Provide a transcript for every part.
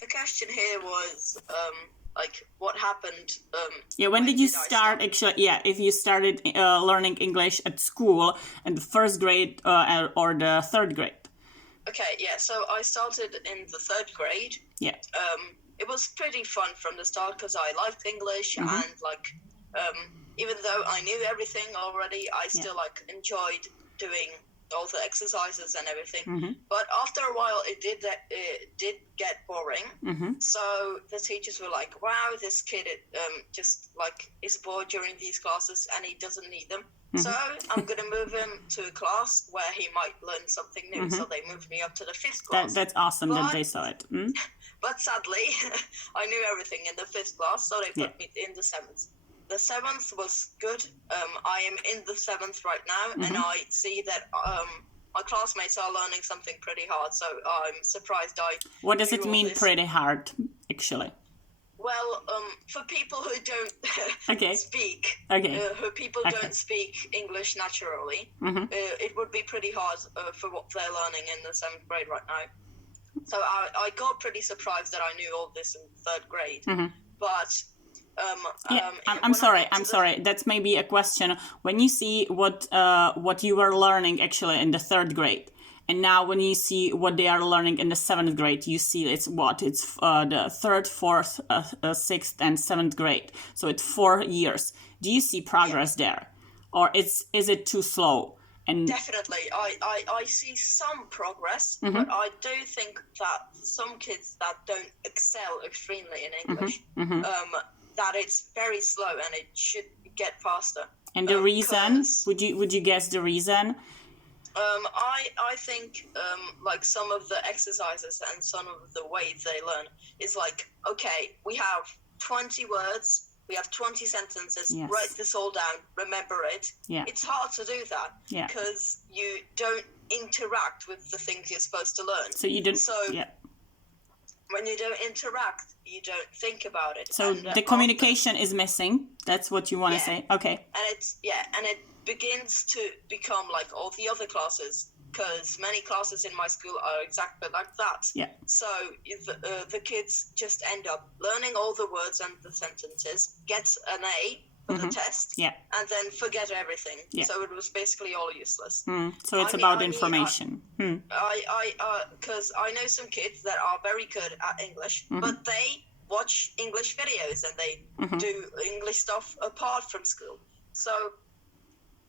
The question here was like what happened. When did you start? Actually, if you started learning English at school in the first grade or the third grade. Okay, so I started in the third grade. Yeah. It was pretty fun from the start because I liked English and like even though I knew everything already, I still like enjoyed doing all the exercises and everything. But after a while, it did get boring. So the teachers were like, "Wow, this kid just like is bored during these classes and he doesn't need them. So I'm gonna move him to a class where he might learn something new." So they moved me up to the 5th class. That's awesome that they saw it. But sadly, I knew everything in the 5th class, so they put me in the 7th. The 7th was good. I am in the 7th right now, and I see that my classmates are learning something pretty hard, so I'm surprised What does it mean pretty hard, actually? Well, for people who don't speak, who people don't speak English naturally, it would be pretty hard for what they're learning in the 7th grade right now. So I got pretty surprised that I knew all this in 3rd grade, but... I'm sorry. That's maybe a question. When you see what you were learning actually in the 3rd grade, and now when you see what they are learning in the 7th grade, you see it's the 3rd, 4th, 6th, and 7th grade. So it's 4 years. Do you see progress there, or is it too slow? And definitely, I see some progress, but I do think that some kids that don't excel extremely in English. That it's very slow and it should get faster. And the reason? Would you guess the reason? I think like some of the exercises and some of the ways they learn is like, okay, we have 20 words, we have 20 sentences, write this all down, remember it. It's hard to do that because you don't interact with the things you're supposed to learn. So you don't. When you don't interact, you don't think about it. So the communication is missing. That's what you want to say. Okay. And it begins to become like all the other classes, because many classes in my school are exactly like that. So the kids just end up learning all the words and the sentences, get an A for the test, and then forget everything. So it was basically all useless. So it's about information. Because I know some kids that are very good at English, but they watch English videos and they do English stuff apart from school. So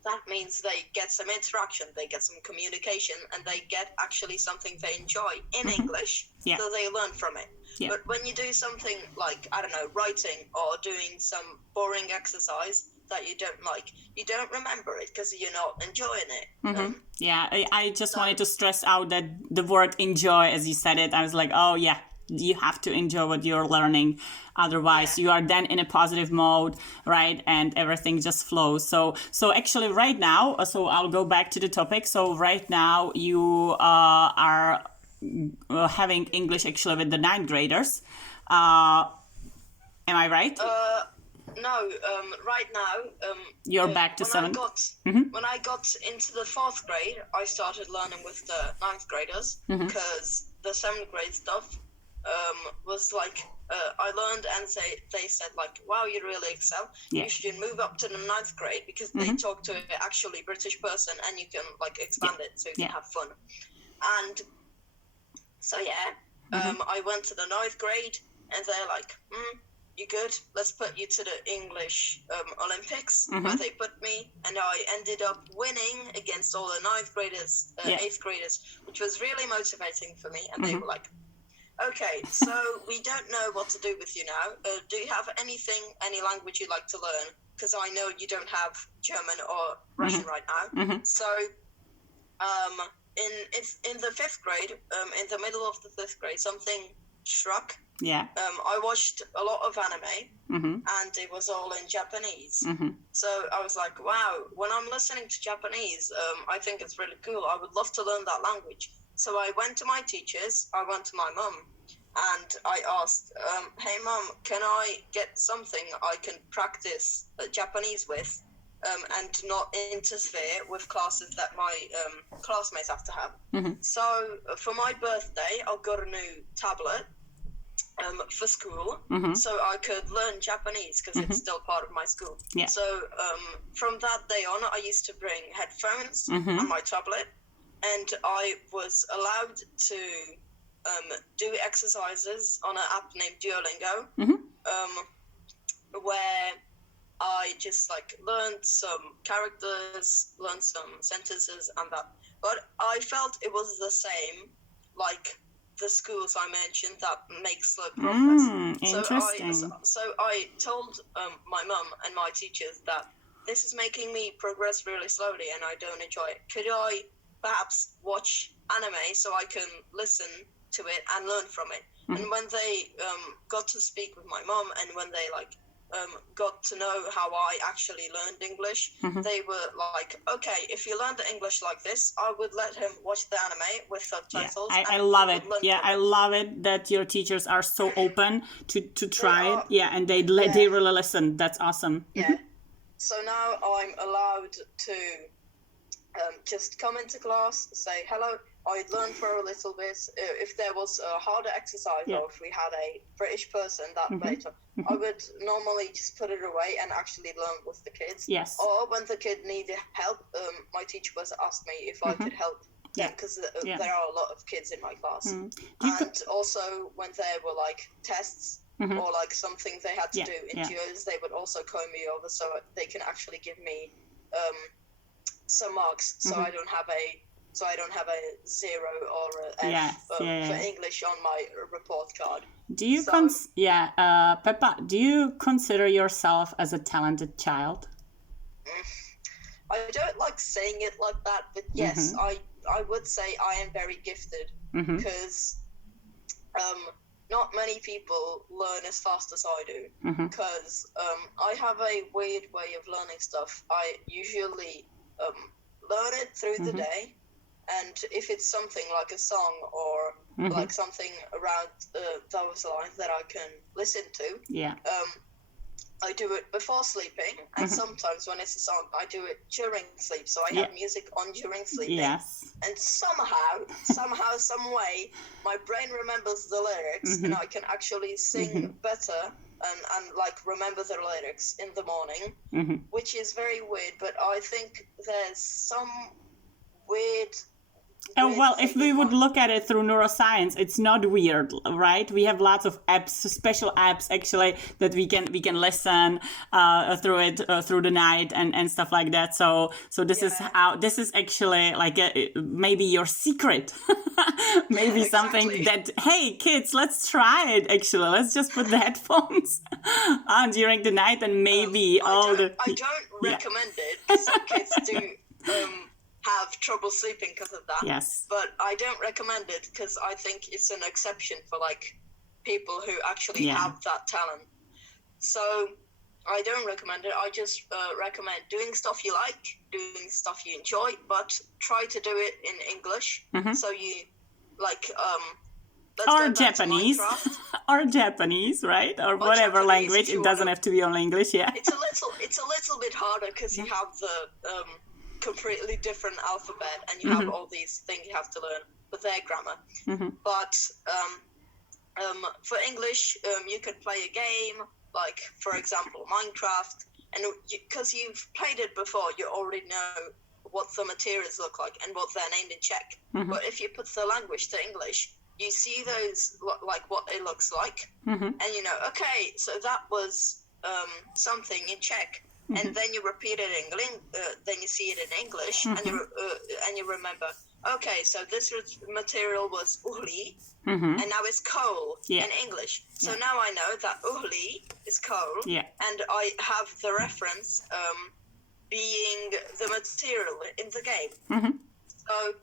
that means they get some interaction, they get some communication, and they get actually something they enjoy in English, so they learn from it. But when you do something like, I don't know, writing or doing some boring exercise that you don't like, you don't remember it because you're not enjoying it. I just wanted to stress out that the word enjoy, as you said it, I was like, oh yeah, you have to enjoy what you're learning. Otherwise, you are then in a positive mode, right? And everything just flows. So actually right now, so I'll go back to the topic. So right now you are having English actually with the 9th graders. Am I right? No, right now... You're back to 7th? When I got into the 4th grade, I started learning with the 9th graders because the 7th grade stuff was like, I learned and they said like, wow, you really excel. You should move up to the 9th grade because they talk to an actually British person and you can like expand it so you can have fun. And so I went to the 9th grade and they're like, you good? Let's put you to the English Olympics where they put me, and I ended up winning against all the 9th graders, 8th graders, which was really motivating for me. And they were like, okay, so we don't know what to do with you now. Do you have any language you'd like to learn? Because I know you don't have German or Russian right now. So in the 5th grade, in the middle of the 5th grade, something struck. I watched a lot of anime, and it was all in Japanese. So I was like, wow, when I'm listening to Japanese, I think it's really cool. I would love to learn that language. So I went to my teachers, I went to my mum, and I asked, hey mum, can I get something I can practice Japanese with, and not interfere with classes that my classmates have to have? So for my birthday, I got a new tablet, for school, so I could learn Japanese because it's still part of my school. Yeah. So from that day on, I used to bring headphones and my tablet, and I was allowed to do exercises on an app named Duolingo, where I just like learned some characters, learned some sentences and that. But I felt it was the same, like the schools I mentioned that make slow progress. Interesting. So I told my mum and my teachers that this is making me progress really slowly and I don't enjoy it. Could I perhaps watch anime so I can listen to it and learn from it? And when they got to speak with my mum and when they like got to know how I actually learned English, they were like, okay, if you learned English like this, I would let him watch the anime with subtitles. I love it. Yeah, I love it that your teachers are so open to try it. Yeah, and they really listen. That's awesome. Yeah. So now I'm allowed to just come into class, say hello. I'd learn for a little bit. If there was a harder exercise or if we had a British person that later, I would normally just put it away and actually learn with the kids. Yes. Or when the kid needed help, my teacher was asked me if I could help them because there are a lot of kids in my class. And also when there were like tests or like something they had to do in duos, they would also call me over so they can actually give me some marks so I don't have a 0 or a F for English on my report card. Do you Peppa, do you consider yourself as a talented child? I don't like saying it like that, but yes, I would say I am very gifted because not many people learn as fast as I do because I have a weird way of learning stuff. I usually learn it through the day. And if it's something like a song or like something around those lines that I can listen to, I do it before sleeping. And sometimes when it's a song, I do it during sleep. So I have music on during sleeping. Yes. And somehow, some way, my brain remembers the lyrics and I can actually sing better and like remember the lyrics in the morning, which is very weird. But I think there's some weird... well, if we would look at it through neuroscience, it's not weird, right? We have lots of apps, special apps actually that we can listen through it through the night and stuff like that. So this is actually like maybe your secret, maybe something that, hey kids, let's try it. Actually, let's just put the headphones on during the night and maybe I don't recommend it because some kids do. Have trouble sleeping because of that. Yes. But I don't recommend it because I think it's an exception for like people who actually have that talent. So I don't recommend it. I just recommend doing stuff you like, doing stuff you enjoy, but try to do it in English. So you like or Japanese or Japanese, right? Or whatever Japanese, language. It doesn't have to be only English. Yeah. It's a little bit harder because you have the completely different alphabet and you have all these things you have to learn with their grammar. But for English, you could play a game like, for example, Minecraft, and because you've played it before, you already know what the materials look like and what they're named in Czech. But if you put the language to English, you see those like what it looks like, and you know, okay, so that was something in Czech. And then you repeat it in English, then you see it in English, and you remember, okay, so this material was uhli, and now it's coal in English. So now I know that uhli is coal, and I have the reference being the material in the game. So,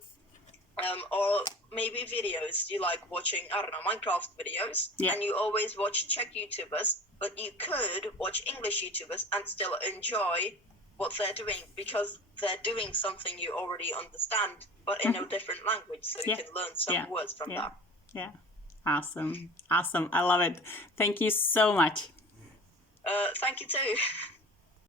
or maybe videos, you like watching, I don't know, Minecraft videos, and you always watch Czech YouTubers, but you could watch English YouTubers and still enjoy what they're doing because they're doing something you already understand, but in a different language, so you can learn some words from that. Yeah, awesome. I love it. Thank you so much. Thank you too.